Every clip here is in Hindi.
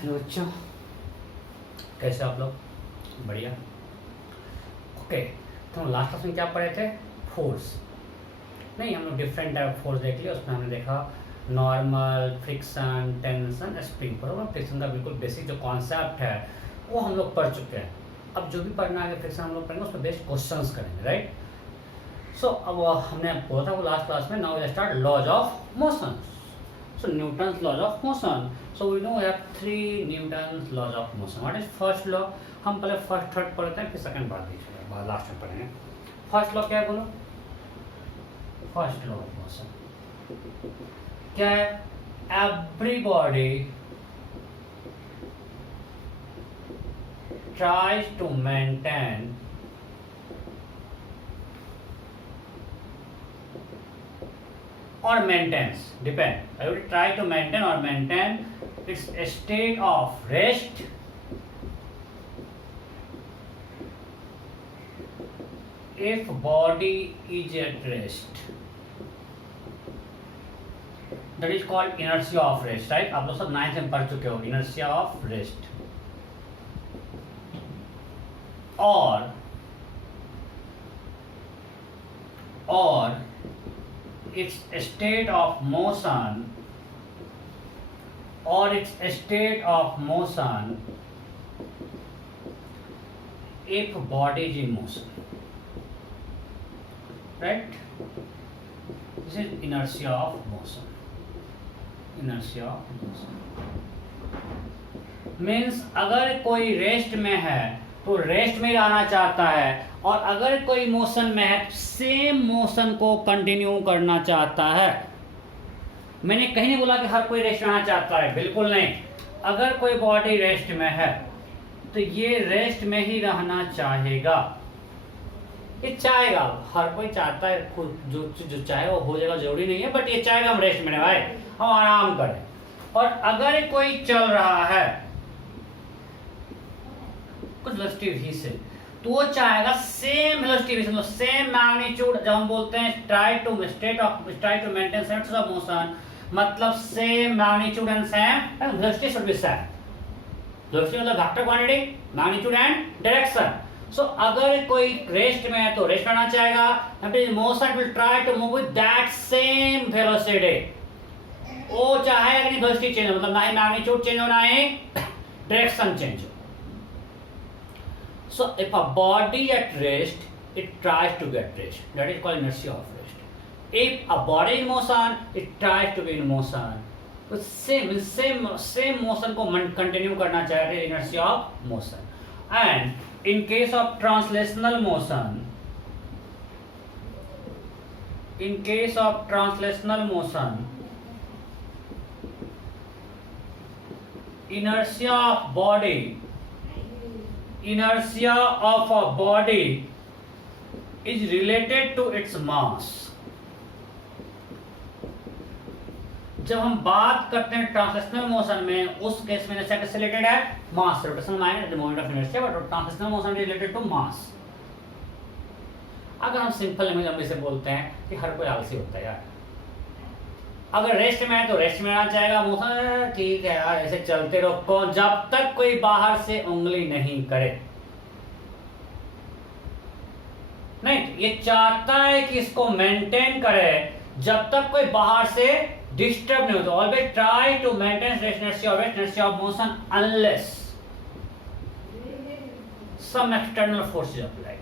हेलो बच्चों, कैसे आप लोग? बढ़िया। ओके, तो हम लास्ट क्लास में क्या पढ़े थे? फोर्स। नहीं, हम लोग डिफरेंट टाइप ऑफ फोर्स देख लिया। उसमें हमने देखा नॉर्मल, फ्रिक्शन, टेंशन, स्प्रिंग। बराबर, फ्रिक्शन का बिल्कुल बेसिक जो कॉन्सेप्ट है वो हम लोग पढ़ चुके हैं। अब जो भी पढ़ना है फ्रिक्शन हम लोग पढ़ेंगे, उस पर बेस्ड क्वेश्चंस करेंगे, राइट? सो अब हमने बोला था वो लास्ट क्लास में, now will start laws of motion. So Newton's laws of motion. So we know we have three Newton's laws of motion. What is first law? हम पहले फर्स्ट थर्ड पढ़ते हैं, फिर सेकंड बाद दीजिएगा, लास्ट में पढ़ेंगे. फर्स्ट लॉ क्या है बोलो? फर्स्ट लॉ ऑफ मोशन क्या है? Every body tries to maintain or maintains, depend. I will try to maintain or maintain its state of rest if body is at rest. That is called inertia of rest, right? आप लोग सब 9th में पढ़ चुके हो inertia of rest. or its state of motion if body is in motion, right? This is inertia of motion. Means अगर कोई रेस्ट में है तो रेस्ट में रहना चाहता है, और अगर कोई मोशन में है सेम मोशन को कंटिन्यू करना चाहता है. मैंने कहीं नहीं बोला कि हर कोई रेस्ट रहना चाहता है, बिल्कुल नहीं. अगर कोई बॉडी रेस्ट में है तो ये रेस्ट में ही रहना चाहेगा. ये चाहेगा, हर कोई चाहता है, खुद जो चाहे वो हो जाएगा, जरूरी नहीं है, बट ये चाहेगा हम रेस्ट में रहे भाई, हम आराम करें. और अगर कोई चल रहा है कुछ वेलोसिटी से, तो वो चाहेगा सेम वेलोसिटी से, सेम मैग्नीट्यूड. जब हम बोलते हैं try to maintain state of motion, मतलब same magnitude and same velocity should be same. Velocity मतलब vector quantity, magnitude and direction. So अगर कोई रेस्ट में है तो रेस्ट करना चाहेगा, motion will try to move with that same velocity. वो चाहेगा नहीं वेलोसिटी चेंज, मतलब ना ही मैग्नीट्यूड चेंज होना है, डायरेक्शन चेंज हो. So if a body at rest, it tries to get rest. That is called inertia of rest. If a body in motion, it tries to be in motion. तो same motion को continue करना चाहिए, inertia of motion. And in case of translational motion, inertia of a body is related to its mass. जब हम बात करते हैं ट्रांसलेशनल मोशन में, उस केस में इनर्शिया किससे रिलेटेड है? Mass. Rotational minus the moment of inertia, but translational motion related to mass. अगर हम सिंपल लैंग्वेज में इसे बोलते हैं कि हर कोई आलसी होता है यार. अगर रेस्ट में है तो रेस्ट में रहना चाहेगा, मोशन ठीक है यार ऐसे चलते रहो, कौन जब तक कोई बाहर से उंगली नहीं करे. नहीं, ये चाहता है कि इसको मेंटेन करे जब तक कोई बाहर से डिस्टर्ब नहीं हो. तो always try to maintain inertia of motion unless some external force is applied.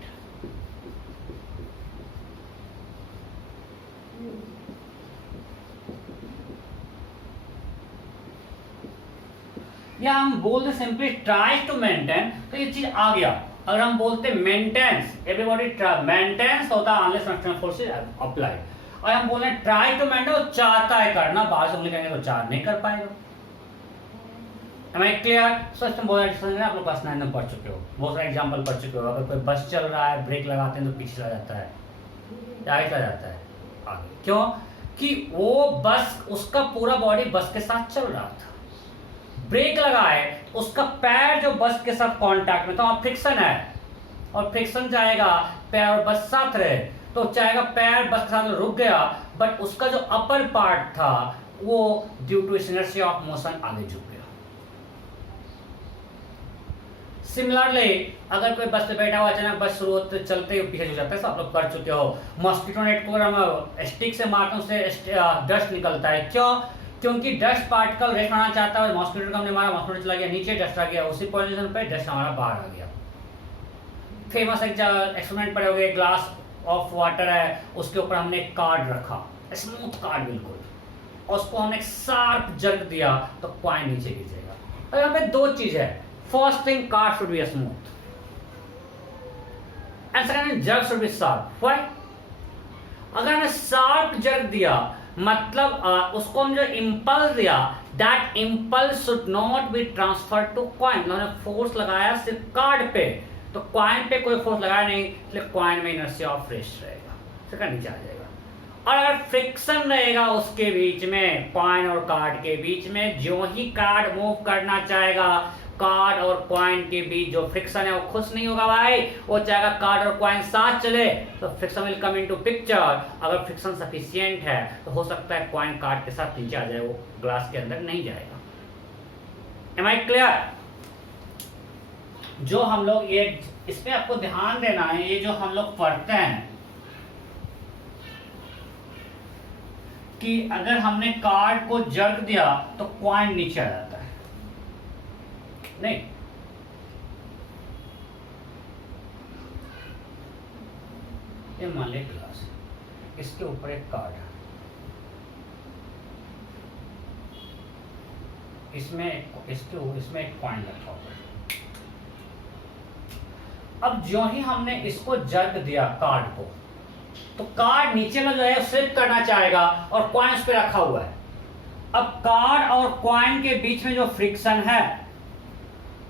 या हम बोलते सिंपली ट्राई टू मेंटेन, तो ये चीज आ गया. अगर हम बोलते मेंटेन्स, एवरीबॉडी मेंटेन्स होता है unless external force is applied. और हम बोल रहे हैं ट्राई टू मेंटेन, वो चाहता है करना, बाहर से उंगली करेंगे तो चाह नहीं कर पाएगा. हमें क्लियर? सो तुम बहुत आप लोग क्लास 9 में पढ़ चुके हो, बहुत सारे एग्जांपल पढ़ चुके हो. अगर कोई बस चल रहा है, ब्रेक लगाते हैं तो पीछे चला जाता है, आगे चला जाता है आगे. क्यों? कि वो बस, उसका पूरा बॉडी बस के साथ चल रहा था. ब्रेक लगाए, उसका पैर जो बस के साथ कांटेक्ट में था, वहां फ्रिक्शन है, और फ्रिक्शन चाहेगा पैर और बस साथ रहे, तो चाहेगा पैर बस के साथ रुक गया, बट उसका जो अपर पार्ट था वो due to inertia of motion आगे झुक गया. सिमिलरली अगर कोई बस पे बैठा हुआ अचानक बस शुरू होते चलते ही पीछे हो जाता है, सब आप लोग कर चुके हो। मॉस्किटो नेट को अगर हम स्टिक से मारते हैं उससे डस्ट निकलता है, क्यों? क्योंकि डस्ट पार्टिकल रेस्ट आना चाहता है, मॉस्किटो को हमने मारा, मॉस्किटो चला गया नीचे, डस्ट आ गया, उसी पोजीशन पे डस्ट हमारा बाहर आ गया। फेमस एक एक्सपेरिमेंट पड़े होंगे, ग्लास ऑफ वाटर है, उसके ऊपर हमने एक कार्ड रखा, स्मूथ कार्ड बिल्कुल, और उसको हमने एक शार्प जर्क दिया तो कॉइन नीचे गिरेगा। अब यहाँ पे दो चीज है, first thing card should be smooth and second jerk should be sharp. Why? अगर हमने शार्प जर्क दिया मतलब उसको हम जो इम्पल्स दिया, that impulse should not be transferred to coin. हमने फोर्स लगाया सिर्फ कार्ड पे, तो कॉइन पे कोई फोर्स लगाया नहीं, इसलिए कॉइन में इनर्शिया ऑफ रेस्ट रहेगा, इसका नीचे आ जाएगा। और अगर फ्रिक्शन रहेगा उसके बीच में, कॉइन और कार्ड के बीच में, जो ही कार्ड मूव करना चाहेगा, कार्ड और कॉइन के बीच जो फ्रिक्शन है वो खुश नहीं होगा भाई, वो चाहेगा कार्ड और कॉइन साथ चले, तो friction will come into picture. अगर फ्रिक्शन सफिशिएंट है तो हो सकता है कॉइन कार्ड के साथ नीचे आ जाए, वो ग्लास के अंदर नहीं जाएगा। Am I clear? जो हम लोग ये इसमें आपको ध्यान देना है, ये जो हम लोग पढ़ते हैं कि अगर हमने कार्ड को जर्क दिया तो कॉइन नीचे आ जाता है, नहीं, ये मान ले ग्लास है, इसके ऊपर एक कार्ड है, इसमें एक कॉइन रखा हुआ है। अब जो ही हमने इसको जर्क दिया कार्ड को, तो कार्ड नीचे का जो है स्लिप करना चाहेगा और कॉइन उस पे रखा हुआ है। अब कार्ड और कॉइन के बीच में जो फ्रिक्शन है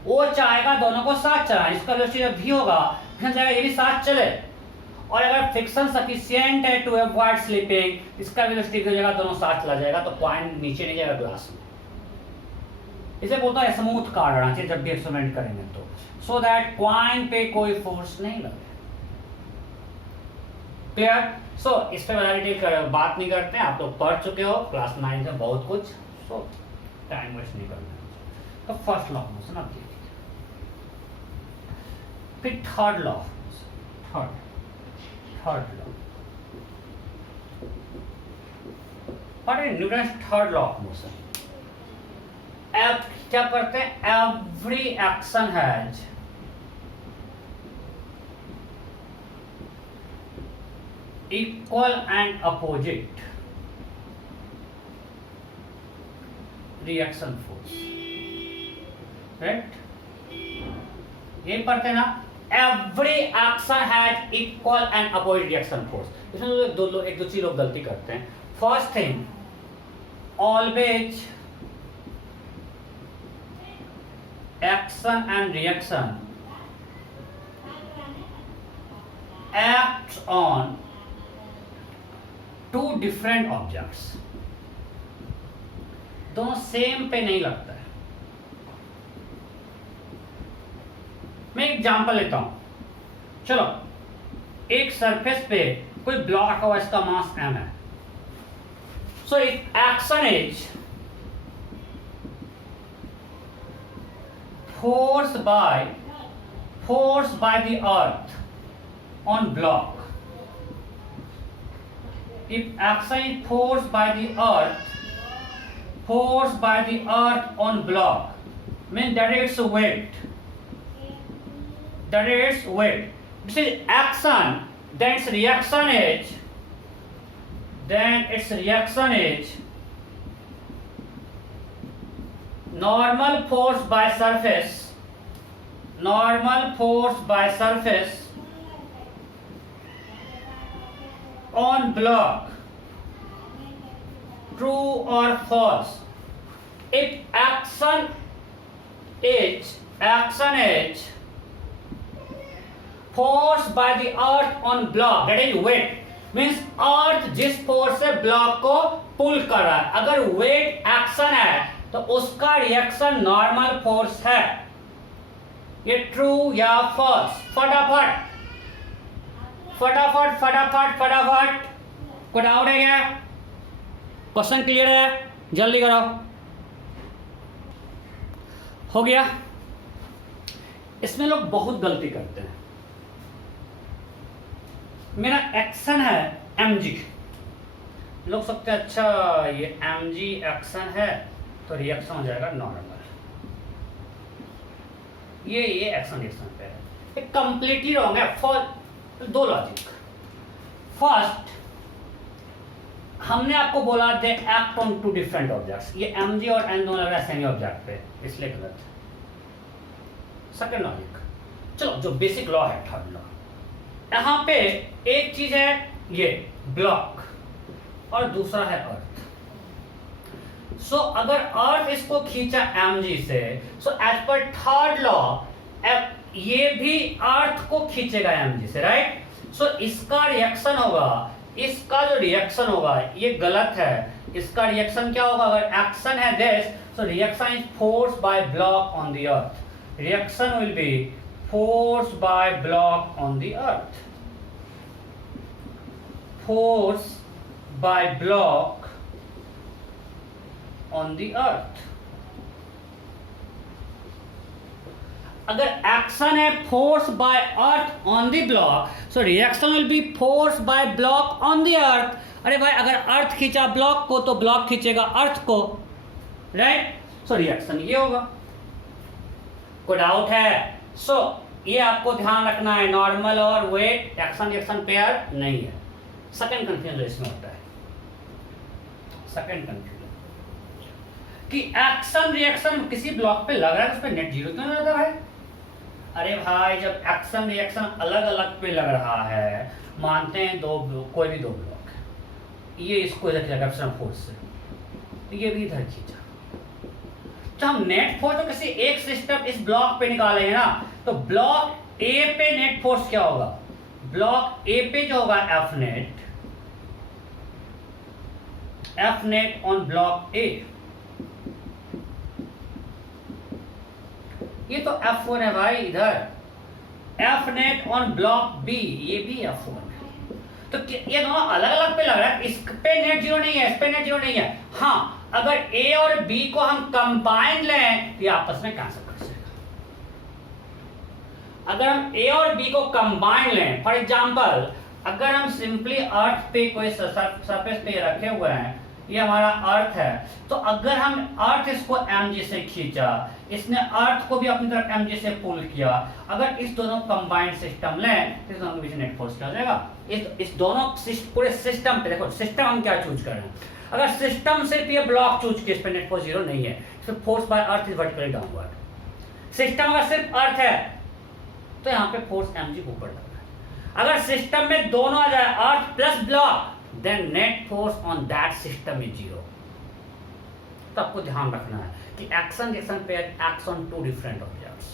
वो चाहेगा दोनों को साथ चलाए, इसका वेलोसिटी जब भी होगा फिर चाहेगा ये भी साथ चले, और अगर फ्रिक्शन सफिशिएंट है टू अवॉइड स्लिपिंग, इसका वेलोसिटी की जगह दोनों साथ चला जाएगा, तो कॉइन नीचे नहीं जाएगा ग्लास में। इसे बोलता है स्मूथ कार्ड आना चाहिए जब भी एक्सपेरिमेंट करेंगे तो, सो दैट कॉइन पे कोई फोर्स नहीं लगे। क्लियर? सो इस पे बात नहीं करते हैं, आप लोग पढ़ चुके हो क्लास 9 में बहुत कुछ, सो टाइम वेस्ट नहीं करना। तो फर्स्ट लॉ ऑफ मोशन आप देखिए, फिर third law of motion, third law, what is Newton's third law of motion? क्या करते हैं? Every action has equal and opposite reaction force, right? ये पढ़ते हैं ना, every action has equal and opposite reaction force. इसमें एक दो चीज लोग गलती करते हैं। First thing, always action and reaction acts on two different objects, दोनों सेम पे नहीं लगता है। मैं एग्जांपल लेता हूं, चलो एक सरफेस पे कोई ब्लॉक रखा हुआ, इसका मास m है, so if action is forced by the earth on block. If action is forced by the earth on block, means that is weight. That is weight. This is action. Then its reaction is normal force by surface on block. True or false? If action is forced by the earth on block, that is weight, means earth जिस फोर्स से ब्लॉक को पुल कर रहा है, अगर weight एक्शन है तो उसका रिएक्शन नॉर्मल फोर्स है। ये ट्रू या फॉल्स? फटाफट कोई डाउट है क्या? क्वेश्चन क्लियर है? जल्दी करो। हो गया? इसमें लोग बहुत गलती करते हैं। मेरा एक्शन है mg, लोग सोचते हैं अच्छा ये mg एक्शन है तो रिएक्शन हो जाएगा नॉर्मल, ये एक्शन रिएक्शन पे है। ये कंप्लीटली रॉन्ग है फॉर दो लॉजिक। फर्स्ट, हमने आपको बोला they act on two different objects, ये mg और n दोनों लग रहा है सेमी ऑब्जेक्ट पे, इसलिए गलत है। सेकंड लॉजिक, चलो जो बेसिक लॉ है थर्ड लॉ, यहां पे एक चीज है ये ब्लॉक और दूसरा है अर्थ। सो अगर अर्थ इसको खींचा mg से, so as per third law ये भी अर्थ को खींचेगा mg से, राइट। सो इसका रिएक्शन होगा, इसका जो रिएक्शन होगा ये गलत है। इसका रिएक्शन क्या होगा, अगर एक्शन है this, so reaction is force by block on the earth, reaction will be force by block on the earth, force by block on the earth. अगर एक्शन है force by earth on the block, so reaction will be force by block on the earth. अरे भाई अगर अर्थ खींचा ब्लॉक को तो ब्लॉक खींचेगा अर्थ को, राइट। सो रिएक्शन ये होगा। कोई डाउट है? सो ये आपको ध्यान रखना है, नॉर्मल और वेट एक्शन रिएक्शन पेयर नहीं है। सेकंड कंफ्यूजन इसमें होता है, सेकंड कंफ्यूजन कि एक्शन रिएक्शन किसी ब्लॉक पे लग रहा है उस पे नेट जीरो क्यों नहीं रहता है? अरे भाई जब एक्शन रिएक्शन अलग अलग पे लग रहा है, मानते हैं कोई भी दो ब्लॉक है, ये इसको इधर खींचा एक्शन फोर्स से, तो ये भी इधर खींचा, तो हम नेट फोर्स तो किसी एक सिस्टम इस ब्लॉक पे निकालेंगे ना, तो ब्लॉक ए पे नेट फोर्स क्या होगा, ब्लॉक ए पे जो होगा F net on block A, ये तो F1 है भाई, इधर F net on block B, ये भी F1 है। तो ये दोनों अलग अलग पे लग रहा है, इस पे नेट जीरो नहीं है, इस पे नेट जीरो नहीं है। हाँ अगर A और B को हम कंबाइन लें तो ये आपस में कैंसिल कर जाएगा। अगर हम A और B को कंबाइन लें, फॉर एग्जांपल अगर हम सिंपली अर्थ पे कोई सरफेस पे रखे हुए हैं, ये हमारा अर्थ है, तो अगर हम अर्थ इसको mg से खींचा, इसने अर्थ को भी अपनी तरफ mg से पुल किया, अगर इस दोनों कंबाइंड सिस्टम लें तो इस दोनों के बीच नेट फोर्स क्या हो जाएगा, इस दोनों पूरे सिस्टम पे देखो, सिस्टम हम क्या चूज कर रहे हैं। अगर सिस्टम सिर्फ ये ब्लॉक चूज किया, इस पे नेट फोर्स जीरो नहीं है, सिर्फ force by earth is vertically downward. System अगर सिर्फ अर्थ है तो यहाँ पे फोर्स mg ऊपर लग रहा है। अगर सिस्टम में दोनों आ जाए, earth plus block, then net force on that system is zero। तो आपको ध्यान रखना है कि action reaction pair acts on two different objects,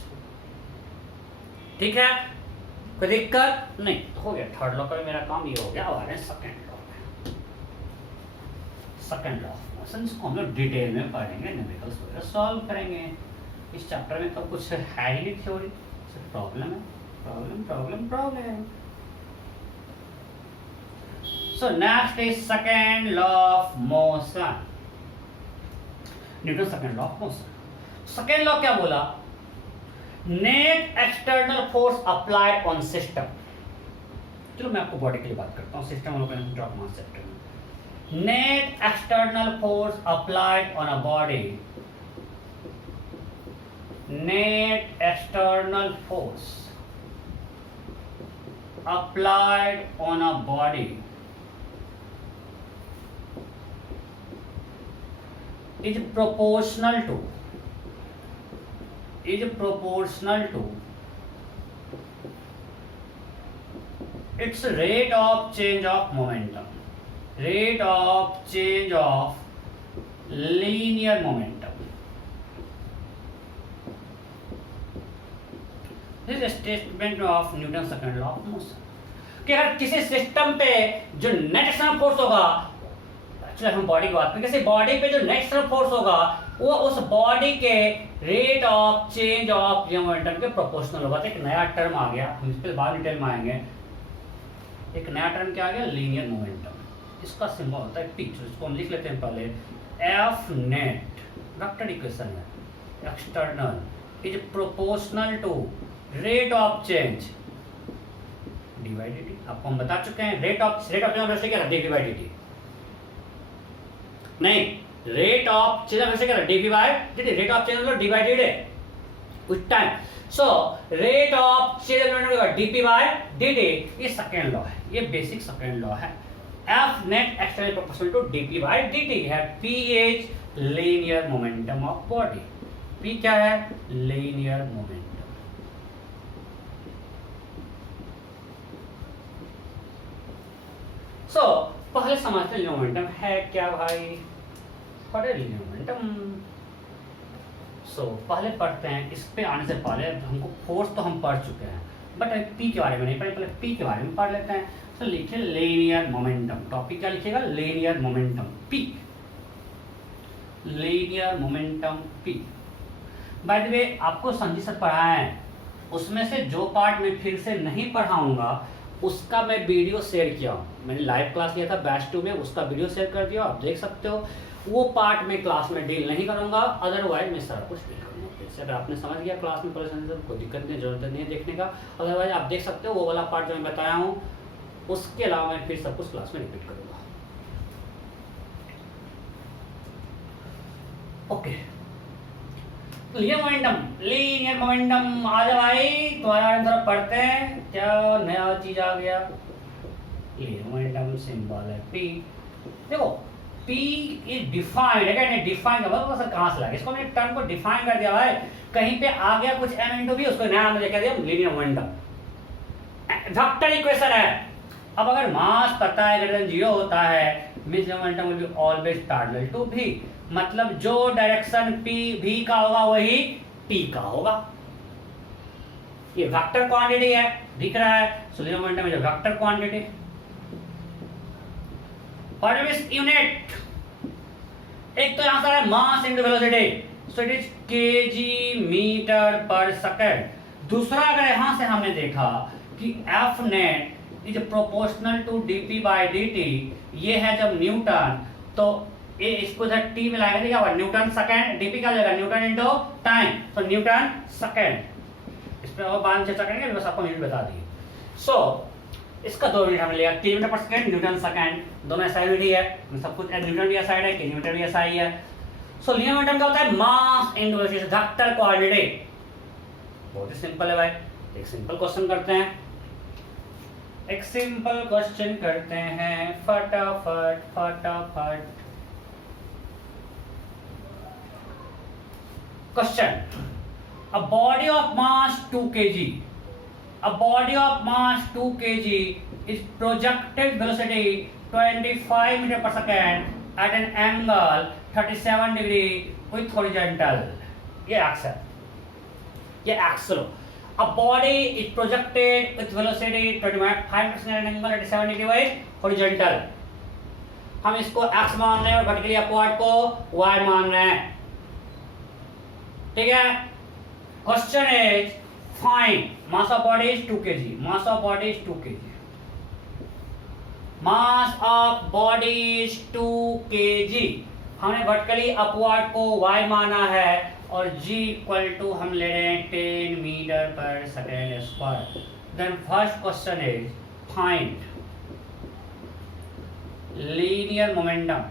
ठीक है, कोई दिक्कत नहीं। तो हो गया थर्ड लॉ का मेरा काम ये हो गया। अब आ रहे हैं सेकंड लॉ में। सेकंड लॉ ऑफ मोशन, इसको हम लोग डिटेल में पढ़ेंगे, न्यूमेरिकल्स वगैरह सॉल्व करेंगे। इस चैप्टर में तो कुछ है ही नहीं थ्योरी, सिर्फ प्रॉब्लम है, problem problem problem. So next is second law of motion, Newton second law of motion. Second law क्या बोला, net external force applied on system. चलो मैं आपको बॉडी के लिए बात करता हूँ, सिस्टम वालों ड्रॉप मास सेक्टर में। Net external force applied on a body, net external force applied on a body is proportional to its rate of change of momentum, rate of change of linear momentum। this is statement of Newton's second law of motion कि अगर किसी सिस्टम पे जो नेट एक्सटर्नल फोर्स होगा, हम बॉडी की बात करें, किसी बॉडी पे जो नेट एक्सटर्नल फोर्स होगा वो उस बॉडी के rate of change of momentum के प्रोपोर्शनल होगा। तो एक नया टर्म आ गया, हम इस पे बाद डिटेल में आएंगे। एक नया टर्म क्या आ गया, लीनियर मोमेंटम। इसका सिंबल होता है पी, इसको हम लिख लेते हैं पहले, एफ नेट वेक्टर इक्वेशन है, external is proportional to rate of change D by D T, आपको हम बता चुके हैं rate of change of velocity क्या डी बाई डी टी, नहीं rate of change of velocity क्या D by D T, rate of change of D by D T with time. So rate of change of velocity DP by D T, ये सेकंड लॉ है, ये बेसिक सेकंड लॉ है। F net external proportional to DP by D T है, P is linear momentum of body, P क्या है लीनियर मोमेंटम। सो पहले समझते हैं मोमेंटम है क्या भाई, व्हाट इज लीनियर मोमेंटम। सो पहले पढ़ते हैं, इस पे आने से पहले हमको फोर्स तो हम पढ़ चुके हैं, बट पी के बारे में नहीं पढ़े, पहले पी के बारे में पढ़ लेते हैं। तो लिखिए लीनियर मोमेंटम, टॉपिक क्या लिखिएगा linear momentum P, linear momentum P. By the way आपको संजय सर पढ़ाया है, उसमें से जो पार्ट मैं फिर से नहीं पढ़ाऊंगा उसका मैं वीडियो शेयर किया हूँ, मैंने लाइव क्लास लिया था बैच 2 में, उसका वीडियो शेयर कर दिया, आप देख सकते हो। वो पार्ट में क्लास में डील नहीं करूंगा, अदरवाइज मैं सारा कुछ डील करूंगा फिर से। अगर आपने समझ गया क्लास में परेशानी तो कोई दिक्कत नहीं, जरूरत नहीं है देखने का, अदरवाइज आप देख सकते हो वो वाला पार्ट जो मैं बताया हूँ, उसके अलावा मैं फिर सब कुछ क्लास में रिपीट करूंगा। ओके, लीनियर मोमेंटम आ जाए भाई, तुम्हारा आंसर पढ़ते हैं, क्या नया चीज आ गया। लीनियर मोमेंटम सिंबल है पी, देखो P इज डिफाइंड है, क्या डिफाइन का सर कहां से लागे, इसको मैंने टर्म को डिफाइन कर दिया भाई, कहीं पे आ गया कुछ m इनटू v, उसको नया नाम दे दिया लीनियर मोमेंटम। वेक्टर इक्वेशन है, अब अगर मास पता है ग्रेटर देन 0 होता है, means momentum will be always parallel to v, मतलब जो डायरेक्शन p v का होगा वही t का होगा। ये वेक्टर क्वांटिटी है, दिख रहा है, so linear momentum is a vector quantity. और इस यूनिट एक तो आंसर है mass into velocity, so it is kg metre per second. दूसरा अगर यहां से हमने देखा कि F net is proportional to dp by dt, ये है जब न्यूटन, तो ये इसको इधर टी में लाएंगे, क्या होगा न्यूटन सेकंड, डीपी क्या हो जाएगा न्यूटन इनटू टाइम, तो न्यूटन सेकंड। इस पे और 5-6 करेंगे, बस आपको यूनिट बता दिए। सो इसका 2 यूनिट हमने लिया, किलोमीटर पर सेकंड, न्यूटन सेकंड, दोनों एसआई यूनिट ही है, सब कुछ न्यूटन भी एसआई है, किलोमीटर भी एसआई है। सो लीनियर मोमेंटम क्या होता है mass into velocity, vector quantity. बहुत ही सिंपल है भाई, एक सिंपल क्वेश्चन करते हैं, एक सिंपल क्वेश्चन करते हैं फटाफट फटाफट। Question, a body of mass 2 kg, a body of mass 2 kg is projected velocity 25 meter per second at an angle 37 degree with horizontal, ये axis, ये axis। a body is projected with velocity 25 meter per second at an angle 37 degree with horizontal। हम इसको x मान रहे हैं और वर्टिकली अपवर्ड को y मान रहे हैं, ठीक है। Question is find mass of body is 2 kg, mass of body is 2 kg, mass of body is 2 kg। हमने वर्टिकली अपवर्ड को y माना है और g इक्वल टू हम ले रहे हैं 10 metre per second square. Then first question is find linear momentum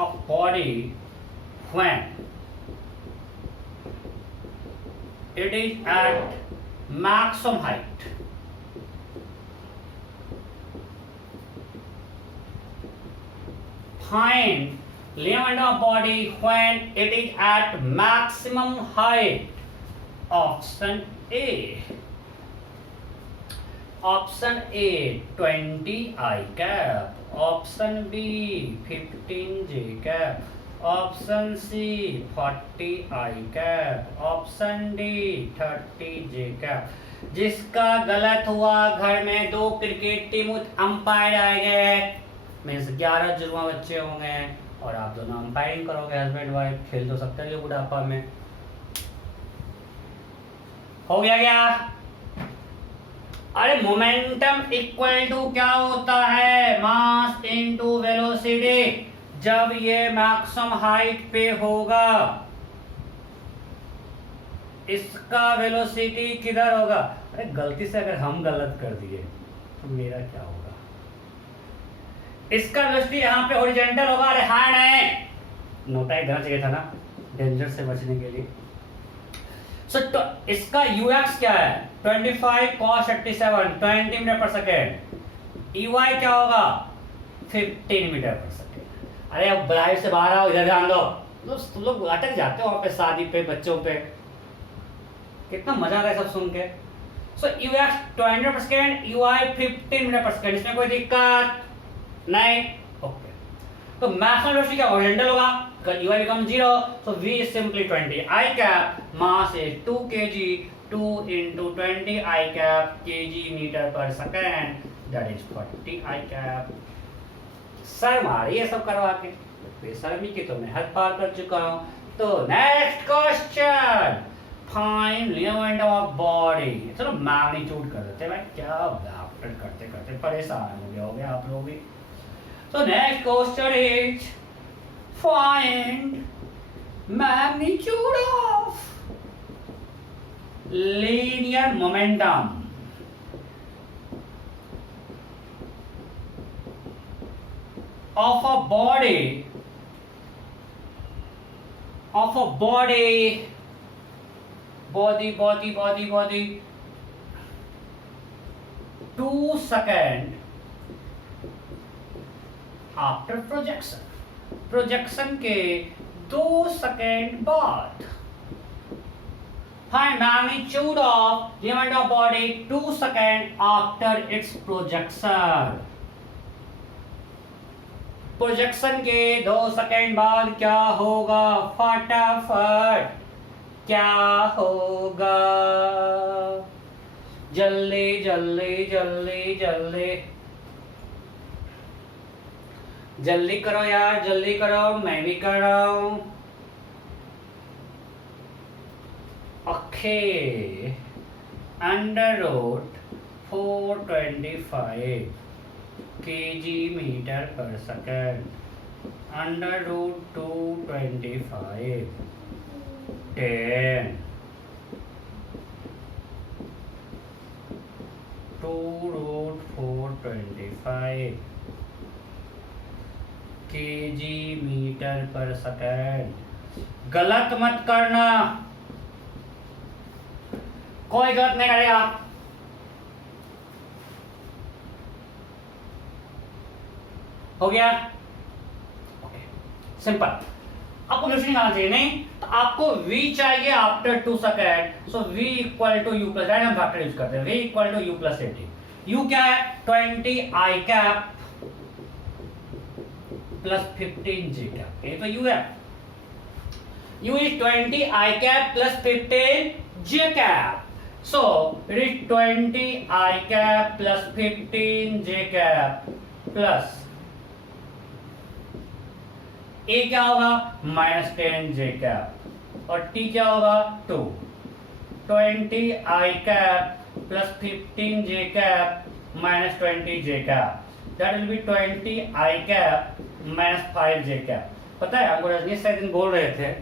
of body when it is at maximum height, find linear momentum of body when it is at maximum height। option A, option A 20 I cap, option B 15 J cap, option C 40 I cap, option D 30 J cap. जिसका गलत हुआ घर में 2 क्रिकेट टीम अंपायर आएंगे, मीन्स 11 जुड़वा बच्चे होंगे और आप दोनों अंपायरिंग करोगे, हस्बैंड वाइफ, खेल तो सकते हैं बुढ़ापा में। हो गया क्या? अरे मोमेंटम इक्वल टू क्या होता है मास इनटू वेलोसिटी। जब ये मैक्सिमम हाइट पे होगा इसका वेलोसिटी किधर होगा? अरे गलती से अगर हम गलत कर दिए तो मेरा क्या होगा? इसका वेलोसिटी यहाँ पे हॉरिजॉन्टल होगा। अरे हाँ नहीं, नोटा ही देना चाहिए था ना डेंजर से बचने के लिए। तो इसका ux क्या है? 25 cos 37 20 metre per second. ey क्या होगा? 15 मीटर पर सेकेंड। अरे अब लाइव से बाहर आओ, इधर ध्यान दो। तुम लोग अटक जाते हो वहां पे शादी पे, बच्चों पे। कितना मजा आ रहा है सब सुन के। सो ux 20 metre per second, ui 15 metre per second. इसमें कोई दिक्कत नहीं। ओके, तो मैक्सिमम वेलोसिटी क्या हॉरिजॉन्टल होगा? ui becomes 0, so v is simply 20 I cap, mass is 2 kg, 2 into 20 I cap kg meter per second, that is 40 I cap। Sir मारी ये सब करवा के, बेशर्मी की तो मैं हद पार कर चुका हूँ। तो next question, find momentum of body. चलो मैग्नीट्यूड कर देते हैं भाई, क्या बैकवर्ड करते करते परेशान हो गए आप लोग भी। So next question is find magnitude of linear momentum of a body 2 second after projection के 2 सेकेंड बाद। Find magnitude of moment of body 2 second after it's projection. Projection के 2 सेकेंड बाद क्या होगा? फटाफट क्या होगा? जल्दी जल्दी जल्दी जल्दी जल्दी करो यार, जल्दी करो, मैं भी कर रहा हूं। Okay, under root 425 kg metre per second, under root 225 10 2 root 425 kg metre per second. गलत मत करना, कोई गलत नहीं करेगा। हो गया? Okay, simple. आपको वेलोसिटी निकालना चाहिए, नहीं तो आपको v चाहिए after 2 second. So v equal to u plus, random factor use करते हैं। v equal to u plus 80। u क्या है? 20 i cap plus 15 j cap. ये तो u है। u is 20 i cap plus 15 j cap। So it is 20 i cap plus 15 j cap plus a क्या होगा? माइनस 10 j कैप और t क्या होगा? 2। 20 i cap plus 15 j cap minus 20 j cap, that will be 20 i cap minus 5 j cap। पता है हमको रजनीश सर दिन बोल रहे थे,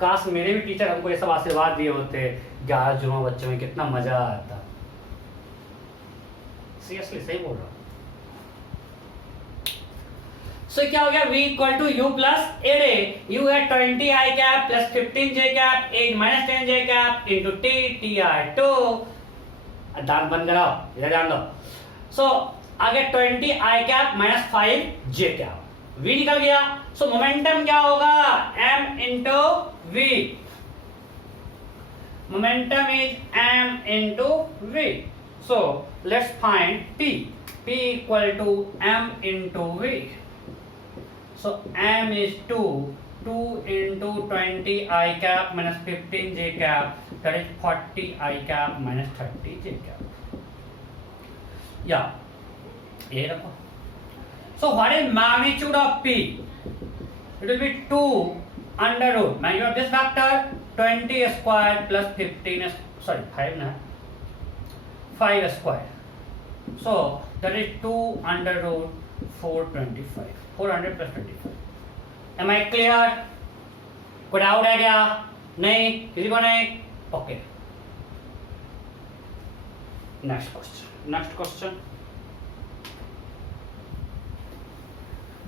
काश मेरे भी टीचर हमको ये सब आशीर्वाद दिए होते 11 जुमा बच्चों में, कितना मजा आता। सीरियसली सही बोल रहा हूँ। सो क्या हो गया? v equal to u plus array. u है 20 i cap plus 15 j cap minus 10 j cap into t, t i 2। दांत बंद कराओ, इधर ध्यान दो। सो आगे 20 i cap minus 5 j cap, v निकल गया। सो मोमेंटम क्या होगा? m into v। Momentum is m into v। So let's find p। p equal to m into v। So m is 2 into 20 I cap minus 15 j cap, that is 40 I cap minus 30 j cap। Yeah, ये रखो। So what is magnitude of p? It will be 2 under root magnitude of this factor 20 square plus 15 sorry 5 na 5 square। So that is 2 under root 425 400 plus 25। Am I clear? कोई डाउट है क्या? नहीं, किसी को नहीं? ओके, नेक्स्ट क्वेश्चन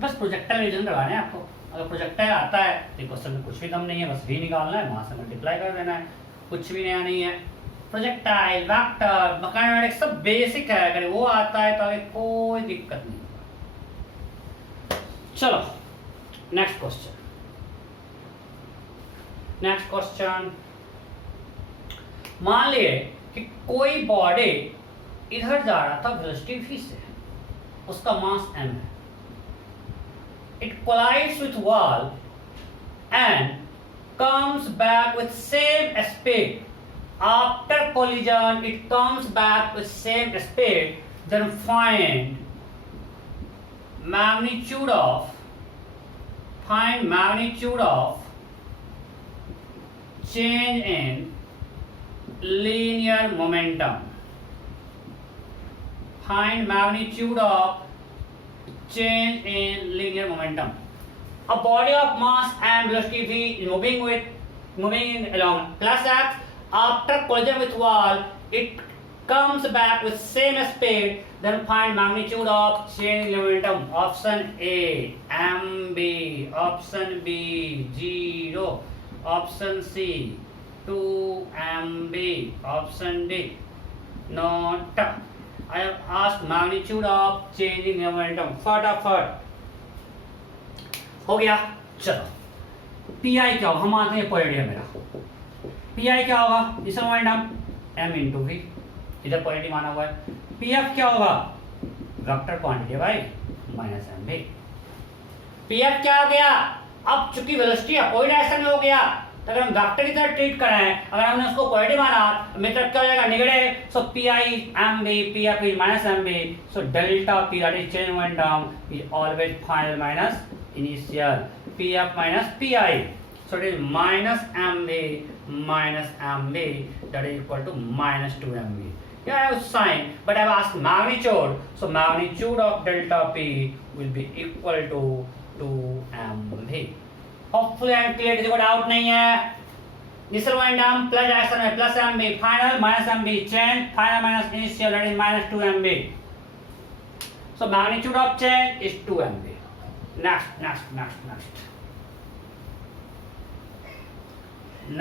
बस प्रोजेक्टाइल रीजन लगाना है आपको। अगर प्रोजेक्टाइल आता है तो क्वेश्चन में कुछ भी दम नहीं है, बस v निकालना है, वहां से मल्टीप्लाई कर देना है, कुछ भी नया नहीं है। प्रोजेक्टाइल, वेक्टर, मैकेनिक्स सब बेसिक है, अगर वो आता है तो आगे कोई दिक्कत नहीं। चलो नेक्स्ट क्वेश्चन, मान लिए कि कोई बॉडी इधर जा रहा था वेलोसिटी v से, उसका मास m है, it collides with wall and comes back with same speed. After collision it comes back with same speed, then find magnitude of change in linear momentum. Find magnitude of change in linear momentum. A body of mass and velocity v is moving along plus x. After collision with wall, it comes back with same speed. Then find magnitude of change in momentum. Option A mb, option B 0, option C 2 mb, option D not. I have asked magnitude of change in momentum. फटाफट हो गया। चलो पी आई क्या होगा, हम आते हैं पॉइंट है मेरा। पी आई क्या होगा, इस मोमेंटम एम इंटू वी, इधर पॉजिटिव माना हुआ है। पी एफ क्या होगा, वेक्टर क्वांटिटी है भाई, minus m v. P f क्या हो गया, अब चूंकि वेलोसिटी अपोजिट डायरेक्शन में हो गया तो अगर हम वेक्टर की तरह ट्रीट कराएं, अगर हमने उसको पॉजिटिव माना मेरे तरफ क्या हो जाएगा, negative. So P I M B, P F is minus M B, so delta P that is change momentum is always final minus initial, P F minus P I, so it is minus M B that is equal to minus 2 mv. Yeah, I have sign, but I have asked magnitude. So magnitude of delta p will be equal to 2 mv. Hopefully I am clear. किसी को डाउट नहीं है। इनिशियल मोमेंटम प्लस डायरेक्शन में plus mv, final minus mv, change final minus initial that is minus 2 mv. So magnitude of change is 2 mv.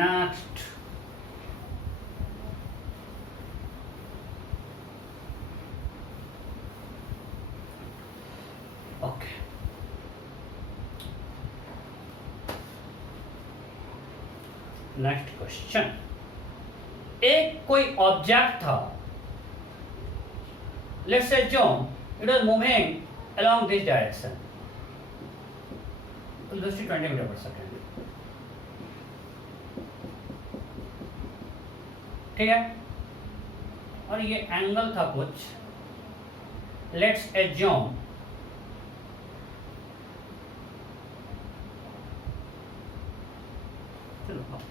Next. Okay. Next question, एक कोई ऑब्जेक्ट था, let's assume it was moving along this direction, velocity 20 metre per second, ठीक है, और ये एंगल था कुछ, लेट्स assume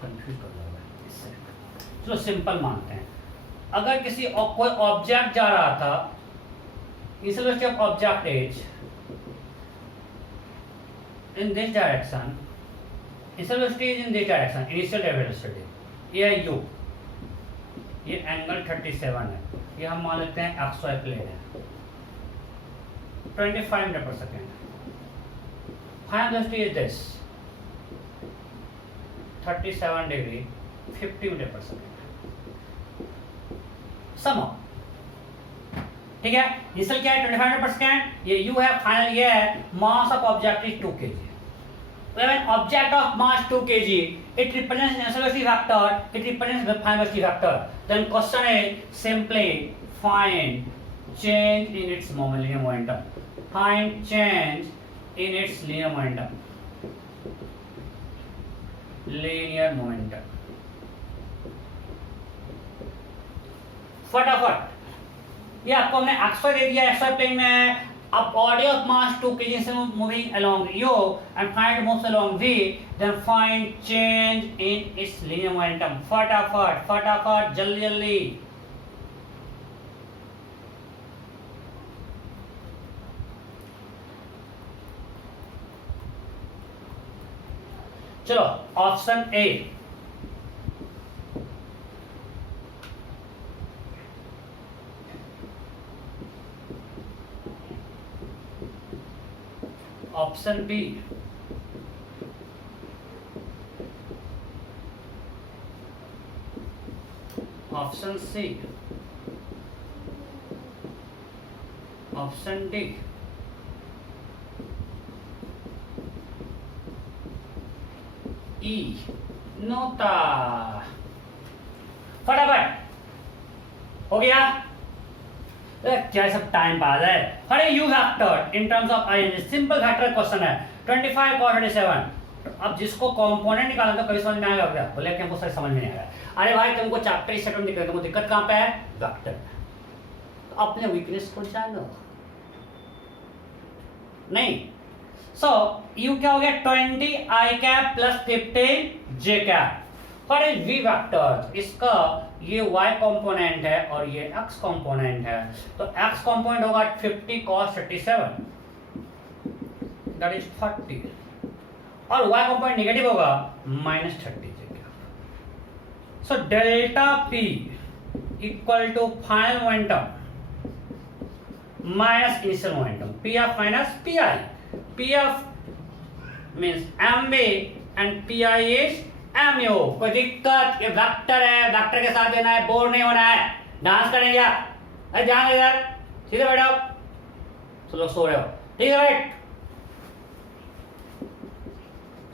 कंफ्यूज कर रहा है इससे, चलो सिंपल मानते हैं। अगर किसी कोई ऑब्जेक्ट जा रहा था, initial velocity of object is in this direction, initial velocity is in this direction, initial velocity ये u, ये एंगल 37 है, ये हम मान लेते हैं xy प्लेन है, 25 metre per second. Final velocity is this 37 degree 50 metre per second. Sum ठीक है, इनिशियल क्या है 25 मीटर पर सेकेंड, ये u है, फाइनल ये है, mass of object is 2 kg। When object of mass 2 kg, it represents initial velocity vector, it represents the final velocity vector. Then question is simply find change in its linear momentum. Find change in its linear momentum. Linear momentum. फटाफट, ये आपको हमने एक्सवाई दे दिया, एक्सवाई प्लेन में है। A body of mass 2 kg is moving along u and find moves along v, then find change in its linear momentum. फटाफट जल्दी चलो option A option B, option C, option D, E NOTA. फटाफट हो गया। क्या सब टाइम पास है। अरे you factor in terms of I, simple factor question है। 25 और 27। अब जिसको कंपोनेंट निकालना था कभी समझ में आएगा क्या, बोले कि हमको सही समझ में नहीं आ रहा है। अरे भाई तुमको चैप्टर इस सेट में दिक्कत, तुमको दिक्कत कहाँ पे है, वेक्टर। तो अपने वीकनेस को जानो नहीं। सो यू क्या हो गया, 20 I cap plus 15 J cap. For a V vector, इसका ये y कंपोनेंट है और ये x कंपोनेंट है। तो x कंपोनेंट होगा 50 cos 37, दैट इज 40, और y कंपोनेंट नेगेटिव होगा -30 J cap. So delta p equal to final momentum minus initial momentum, pf minus pi। pf means mv and pi is mu। कोई दिक्कत, ये वेक्टर है, वेक्टर के साथ देना है, बोर नहीं होना है। डांस करेंगे आप, अरे जाओ इधर, सीधे बैठो, सब लोग सो रहे हो, ठीक है बैठ।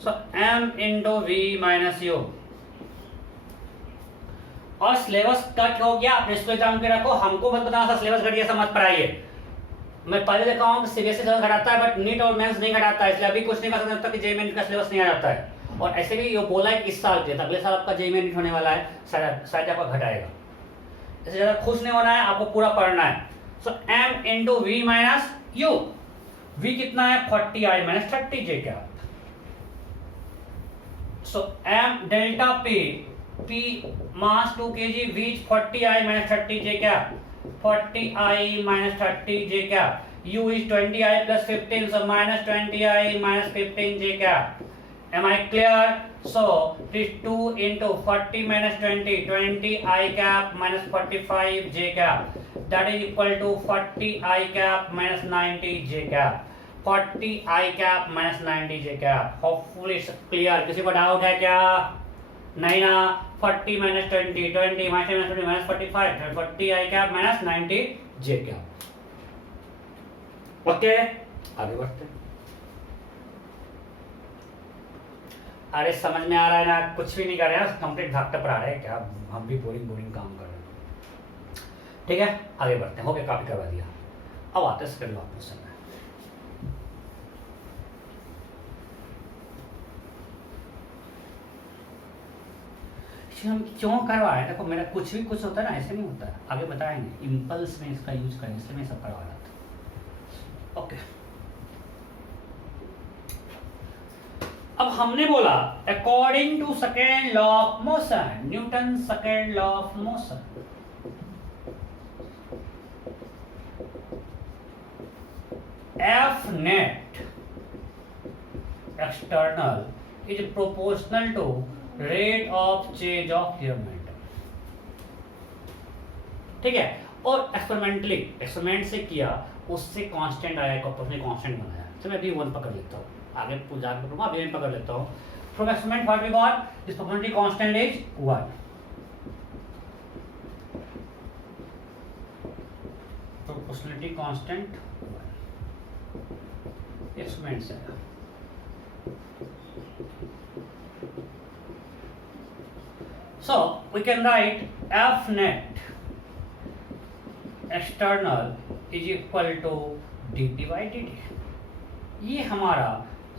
सो m into v minus u। और सिलेबस कट हो गया, अपने इसको एग्जाम के रखो, हमको मत बताना सिलेबस घट गया, मत पढ़ाइए। मैं पहले देखा हूँ कि सीबीएसई सिलेबस घटाता है बट नीट और मेंस नहीं घटाता है, इसलिए अभी कुछ नहीं कर सकता कि जेईई मेंस का सिलेबस नहीं आ जाता है। और ऐसे भी ये बोला है कि इस साल दिया था, अगले साल आपका जेईई मेंस होने वाला है, शायद आपका घटाएगा। इससे ज़्यादा खुश नहीं होना है, आपको पूरा पढ़ना है। So m into V minus U, v कितना है 40i माइनस 30 जे क्या। So m delta p mass 2 kg, v 40i minus 30 J क्या, 40i minus 30 j cap, u is 20i plus 15, so minus 20i minus 15 j cap. Am I clear? So it is 2 into 40 minus 20, 20i cap minus 45 j cap, that is equal to 40i cap minus 90 j cap, 40i cap minus 90 j cap. Hopefully it's clear. किसी को डाउट है क्या? नहीं ना। 40 minus 20, 20 minus 20 minus 45, 40 i cap minus 90 j cap. Okay, आगे बढ़ते। अरे समझ में आ रहा है ना, कुछ भी नहीं कर रहे हैं, कंप्लीट वेक्टर पढ़ा रहे हैं क्या, हम भी बोरिंग काम कर रहे हैं। ठीक है, आगे बढ़ते हैं। हो गया, काफी करवा दिया। अब आते हैं सेकंड लॉ क्वेश्चन में। हम क्यों करवा रहे हैं, देखो मेरा कुछ भी कुछ होता है ना, ऐसे नहीं होता है, आगे बताएंगे। इम्पल्स में इसका यूज करें, इसलिए मैं सब करवा रहा था। ओके, अब हमने बोला according to second law of motion, Newton second law of motion, F net external is proportional to rate of change of gear momentum. ठीक है, और एक्सपेरिमेंट से किया, उससे कांस्टेंट आया, अपने कांस्टेंट बनाया। तो मैं अभी 1 पकड़ लेता हूँ, आगे जाकर पकड़ूंगा, अभी मैं पकड़ लेता हूँ। From experiment what we got, this proportionality constant is 1। Proportionality constant 1 experiment से। So we can write F net external is equal to dt by dt। ये हमारा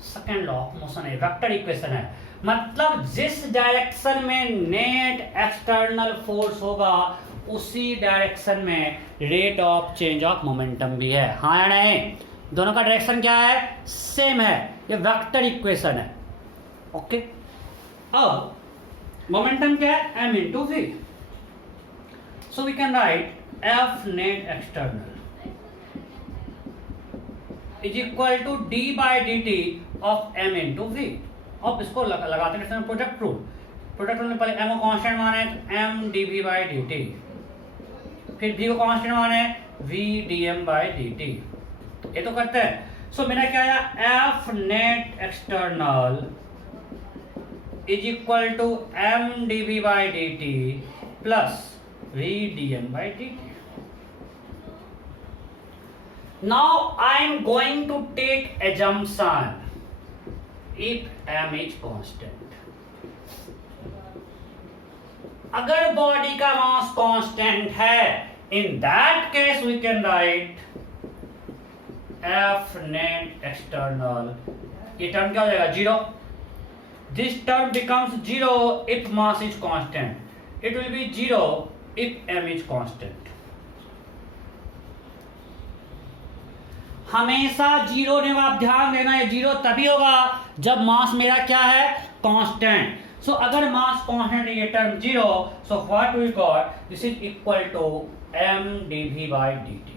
सेकेंड लॉ ऑफ मोशन है, वेक्टर इक्वेशन है। मतलब जिस डायरेक्शन में नेट एक्सटर्नल फोर्स होगा उसी डायरेक्शन में rate of change of momentum भी है। हाँ या नहीं? दोनों का डायरेक्शन क्या है? सेम है। ये वेक्टर इक्वेशन है। ओके, अब मोमेंटम क्या है? m into v। So we can write F net external is equal to d by dt of m into v। अब इसको लगाते हैं प्रोडक्ट रूल। प्रोडक्ट रूल में पहले m को कांस्टेंट माने तो m dv by dt, फिर v को कांस्टेंट माने v dm by dt। ये तो करते हैं। सो मैंने क्या आया, F net external is equal to M D V by D T plus V D M by D T. Now I am going to take assumption if m is constant. अगर बॉडी का मास कांस्टेंट है, in that case we can write F net external. ये टर्म क्या हो जाएगा, zero. This term becomes zero if mass is constant. It will be zero if m is constant. हमेशा जीरो ने, आप ध्यान देना है, जीरो तभी होगा जब मास मेरा क्या है, कांस्टेंट. सो अगर मास कांस्टेंट है, ये term zero, so what we got, this is equal to m dv by dt.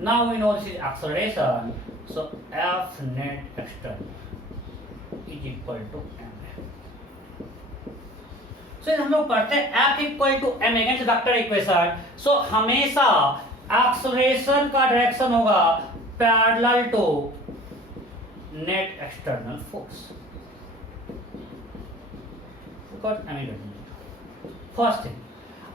Now we know this is acceleration, so F net external is equal to m. So हम लोग पढ़ते हैं F equal to m against vector equation. So हमेशा एक्सेलरेशन का डायरेक्शन होगा parallel to net external force. First thing,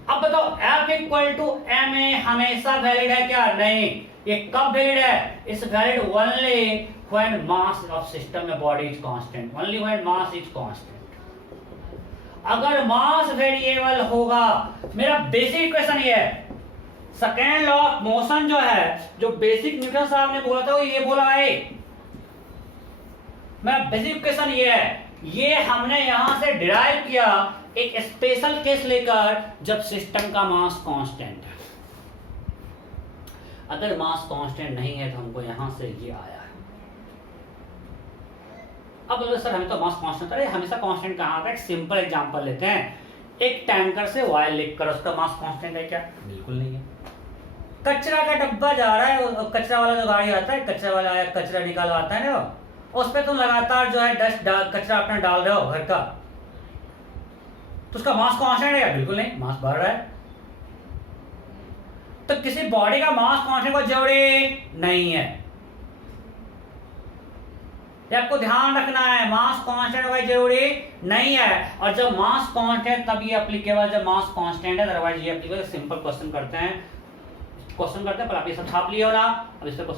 अब बताओ F equal to M A हमेशा वैलिड है क्या? नहीं. ये कब वैलिड है? Is valid only when mass of system में body is constant. Only when mass is constant. अगर मास वेरिएबल होगा, मेरा बेसिक इक्वेशन ये है, सेकेंड लॉ ऑफ मोशन जो है, जो बेसिक न्यूटन साहब ने बोला था, वो ये बोला है. मेरा बेसिक इक्वेशन ये है, ये हमने यहां से डिराइव किया एक स्पेशल केस लेकर, जब सिस्टम का मास कांस्टेंट है. अगर मास कांस्टेंट नहीं है तो हमको यहां से ये आया है. अब बोलो सर हमें तो मास कांस्टेंट, अरे हमेशा कांस्टेंट कहां आता है? एक सिंपल एग्जांपल लेते हैं. एक टैंकर से ऑयल लीक कर, उसका मास कांस्टेंट है क्या? बिल्कुल नहीं है. कचरा का डब्बा जा रहा है, कचरा वाला जो गाड़ी आता है, कचरा वाला आया, कचरा निकाल आता है ना, उस पे तुम लगातार जो है डस्ट कचरा अपना डाल रहे हो घर का, तो उसका मास कांस्टेंट है क्या? बिल्कुल नहीं, मास बढ़ रहा है. तो किसी बॉडी का मास कांस्टेंट को जरूरी नहीं है. ये आपको ध्यान रखना है, मास कांस्टेंट कोई जरूरी नहीं है. और जब मास कांस्टेंट तब ये एप्लीकेबल, जब मास कांस्टेंट है, अदरवाइज ये एप्लीकेबल. सिंपल क्वेश्चन करते हैं, पर आप ये सब छाप लिए हो ना. अब इस पे